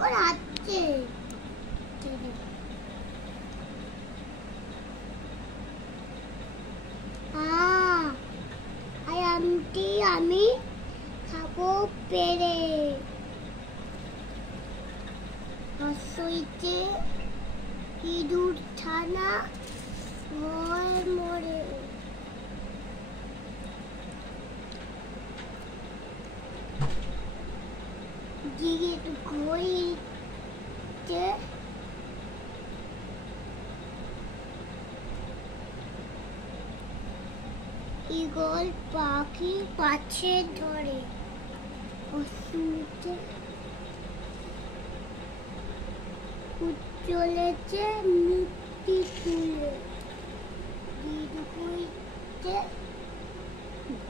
করে আসছে। আন্টি আমি খাবো পেরে হসইতে ইঁদুর ছানা ভয় মরে দিকে ঘড়িতে ঈগল পাখি পাছে ধরে হসইতে চলেছে মিষ্টি তুলে দীর্ঘতে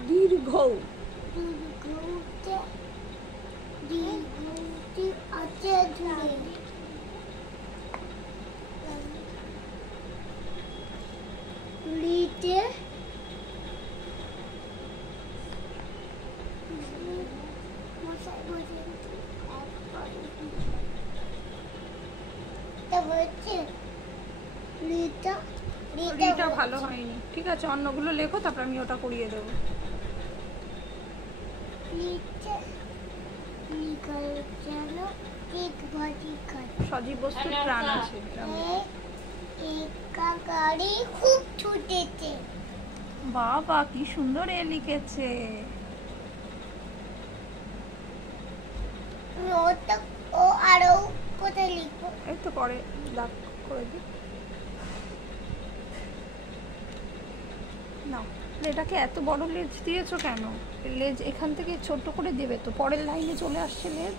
দীর্ঘতে দীর্ঘতে আছে ধরে লিতে লিটা ভালো হয়নি, ঠিক আছে অন্যগুলো লেখো, তারপর আমি ওটা করিয়ে দেবো। সজীব বস্তুর প্রাণ আছে। গাড়ি খুব ছুটেছে। বাবা কি সুন্দর এ লিখেছে। ও আরো কোথায় লিখবো? এই তো পরে দাগ করে দিই। না এটাকে এত বড় লেজ দিয়েছো কেন? লেজ এখান থেকে ছোট করে দেবে তো, পরের লাইনে চলে আসছে লেজ।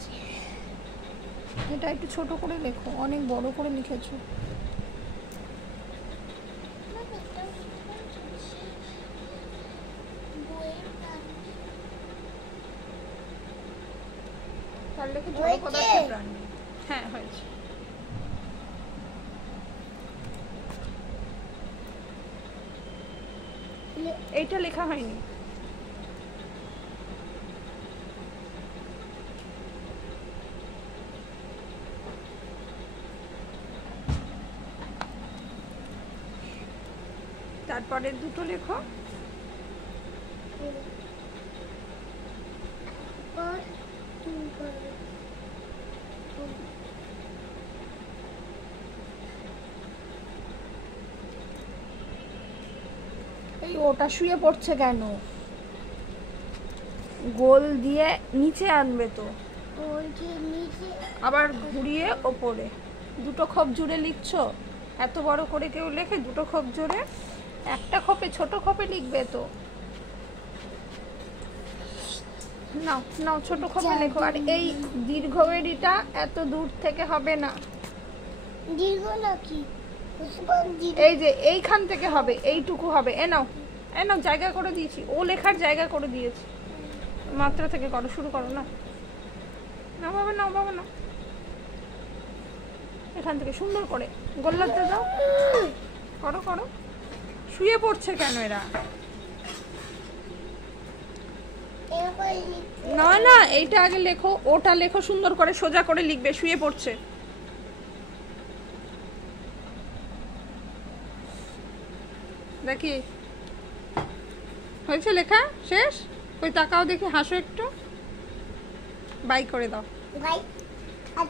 এটা একটু ছোট করে লেখো, অনেক বড় করে লিখেছো। তার লেখো জড় পদার্থের প্রাণী। হ্যাঁ হয়েছে। এইটা লেখা হয়নি। তারপরে দুটো লেখো। এই ওটা শুয়ে পড়ছে কেন? গোল দিয়ে নিচে আনবে তো, আবার ঘুরিয়ে ওপরে। দুটো খোপ জুড়ে লিখছো? এত বড় করে কেউ লেখে দুটো খোপ জুড়ে? একটা খোপে ছোট খোপে লিখবে তো। নাও নাও ছোট খোপে লেখো। আর এই দীর্ঘ বেড়িটা এত দূর থেকে হবে না। দীর্ঘ নাকি? এই যে এইখান থেকে হবে, এইটুকু হবে। এ নাও এ নাও, জায়গা করে দিয়েছি, ও লেখার জায়গা করে দিয়েছি। মাত্রা থেকে করো, শুরু করো। না নাও বাবা, নাও বাবা, নাও। এখান থেকে সুন্দর করে গোল্লাতে দাও। করো করো। শুয়ে পড়ছে কেন এরা? না না, এইটা আগে লেখো, ওটা লেখো সুন্দর করে, সোজা করে লিখবে। শুয়ে পড়ছে। দেখি হয়েছে লেখা শেষ? ওই তাকাও দেখি, হাসো একটু, বাই করে দাও। বাই।